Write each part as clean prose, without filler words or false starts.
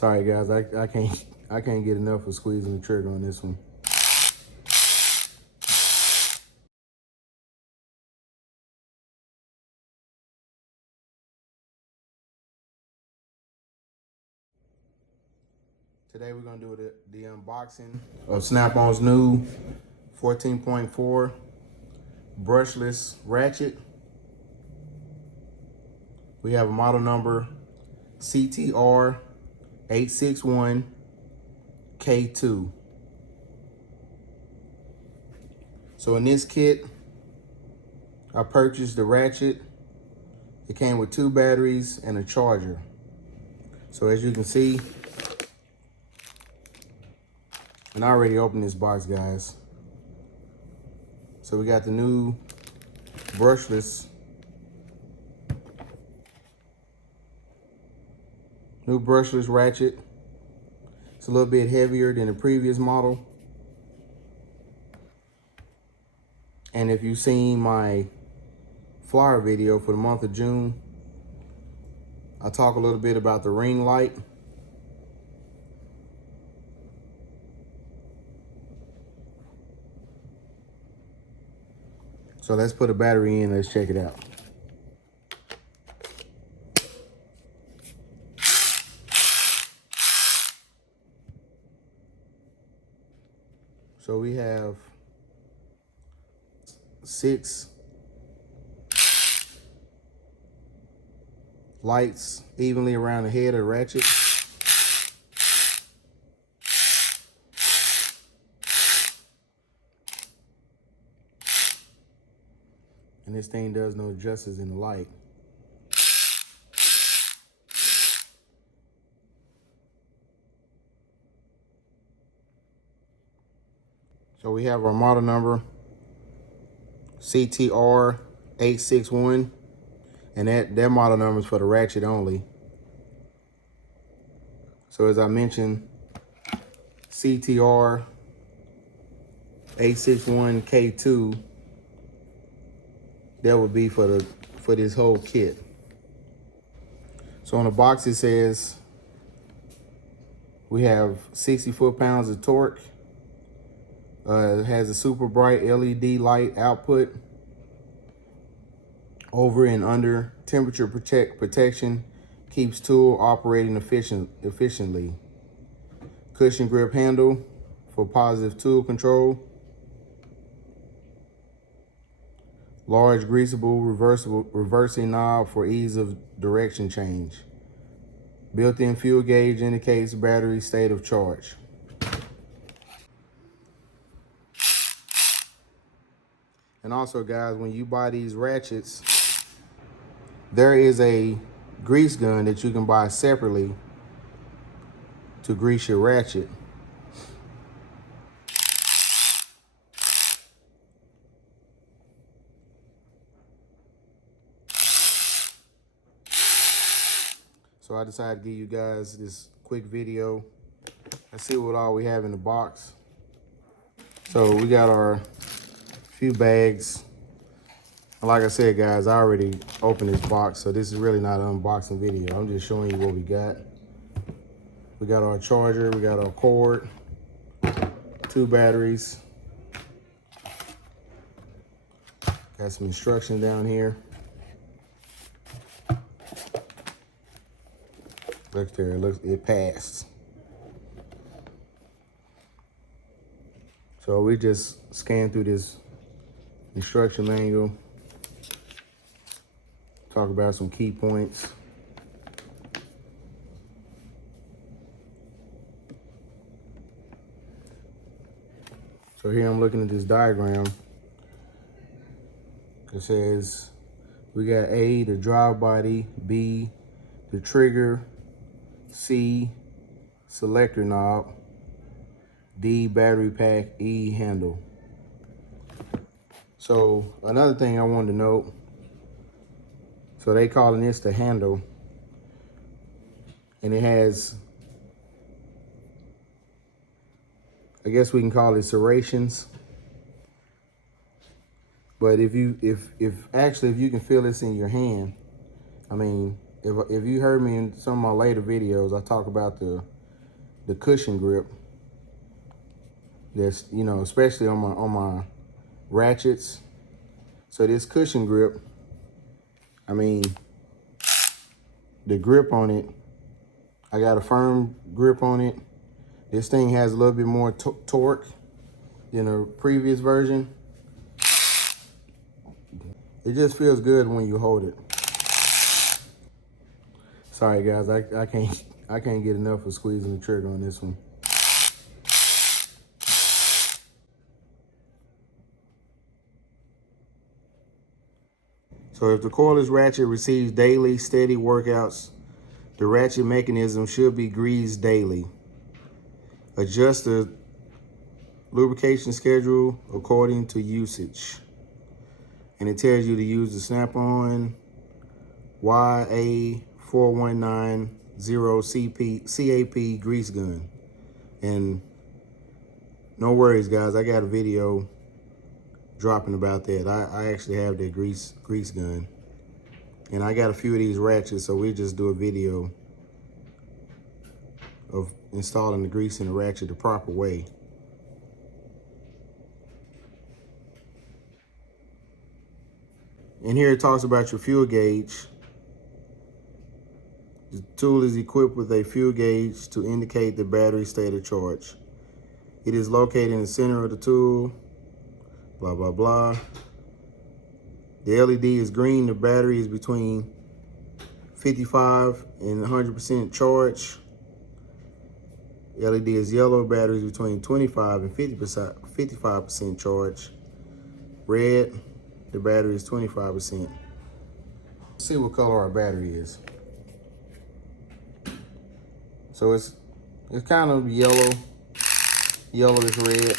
Sorry guys, I can't get enough of squeezing the trigger on this one. Today we're gonna do the unboxing of Snap-on's new 14.4 brushless ratchet. We have a model number CTR861K2. So in this kit, I purchased the ratchet. It came with 2 batteries and a charger. So as you can see, and I already opened this box, guys. So we got the new brushless, ratchet. It's a little bit heavier than the previous model. And if you've seen my flyer video for the month of June, I talk a little bit about the ring light. So let's put a battery in, let's check it out. So we have 6 lights evenly around the head of the ratchet. And this thing does no justice in the light. So we have our model number CTR861, and that model number is for the ratchet only. So as I mentioned, CTR861K2, that would be for this whole kit. So on the box it says we have 60 foot-pounds of torque. It has a super bright LED light output, over and under temperature protection, keeps tool operating efficiently. Cushion grip handle for positive tool control. Large greasable reversing knob for ease of direction change. Built-in fuel gauge indicates battery state of charge. And also guys, when you buy these ratchets, there is a grease gun that you can buy separately to grease your ratchet. So I decided to give you guys this quick video. Let's see what all we have in the box. So we got our few bags. Like I said, guys, I already opened this box, so this is really not an unboxing video. I'm just showing you what we got. We got our charger, we got our cord, 2 batteries. Got some instructions down here. Look there, it passed. So we just scanned through this instruction manual, talk about some key points. So here I'm looking at this diagram. It says we got A, the drive body, B, the trigger, C, selector knob, D, battery pack, E, handle. So another thing I wanted to note, so they calling this the handle, and it has, I guess we can call it serrations. But if you can feel this in your hand, I mean, if you heard me in some of my later videos, I talk about the cushion grip. That's, you know, especially on my ratchets. So this cushion grip, I mean, the grip on it, I got a firm grip on it. This thing has a little bit more torque than the previous version. It just feels good when you hold it. Sorry guys, I can't get enough of squeezing the trigger on this one. So if the cordless ratchet receives daily steady workouts, the ratchet mechanism should be greased daily. Adjust the lubrication schedule according to usage. And it tells you to use the snap-on YA4190CAP grease gun. And no worries guys, I got a video dropping about that. I actually have that grease gun. And I got a few of these ratchets, so we'll just do a video of installing the grease in the ratchet the proper way. And here it talks about your fuel gauge. The tool is equipped with a fuel gauge to indicate the battery state of charge. It is located in the center of the tool, blah, blah, blah. The LED is green, the battery is between 55 and 100% charge. The LED is yellow, battery is between 25 and 55% charge. Red, the battery is 25%. Let's see what color our battery is. So it's kind of yellowish red.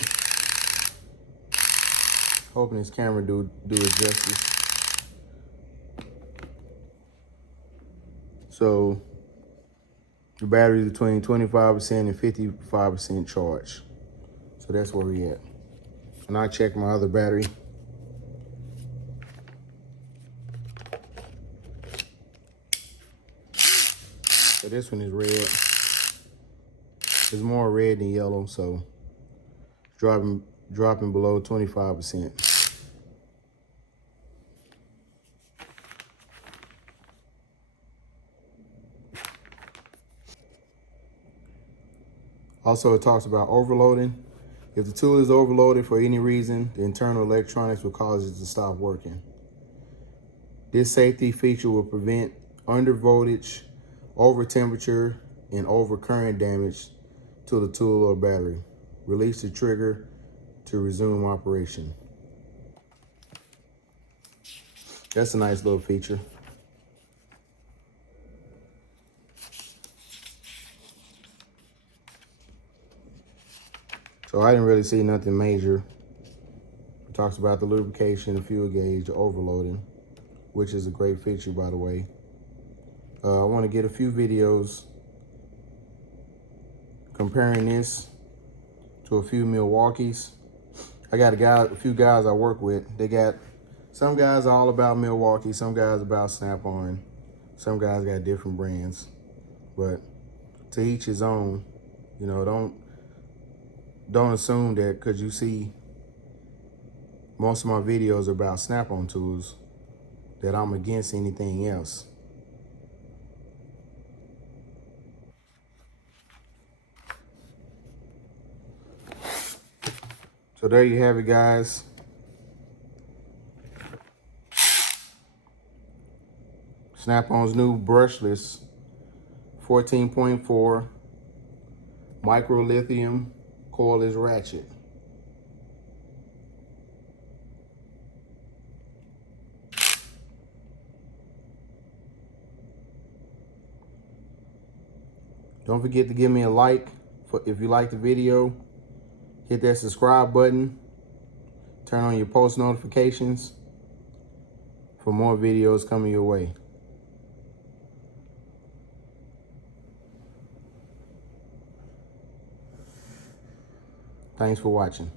Hoping this camera do it justice. So the battery is between 25% and 55% charge. So that's where we at. And I check my other battery. So this one is red. It's more red than yellow, so dropping below 25%. Also, it talks about overloading. If the tool is overloaded for any reason, the internal electronics will cause it to stop working. This safety feature will prevent under voltage, over temperature, and over current damage to the tool or battery. Release the trigger to resume operation. That's a nice little feature. So I didn't really see nothing major. It talks about the lubrication, the fuel gauge, the overloading, which is a great feature, by the way. I want to get a few videos comparing this to a few Milwaukees. I got a few guys I work with. They got, some guys are all about Milwaukee, some guys about Snap-on, some guys got different brands. But to each his own. You know, don't assume that because you see most of my videos are about Snap-on tools that I'm against anything else. So there you have it, guys. Snap-on's new brushless 14.4 micro lithium cordless ratchet. Don't forget to give me a like if you like the video. Hit that subscribe button. Turn on your post notifications for more videos coming your way. Thanks for watching.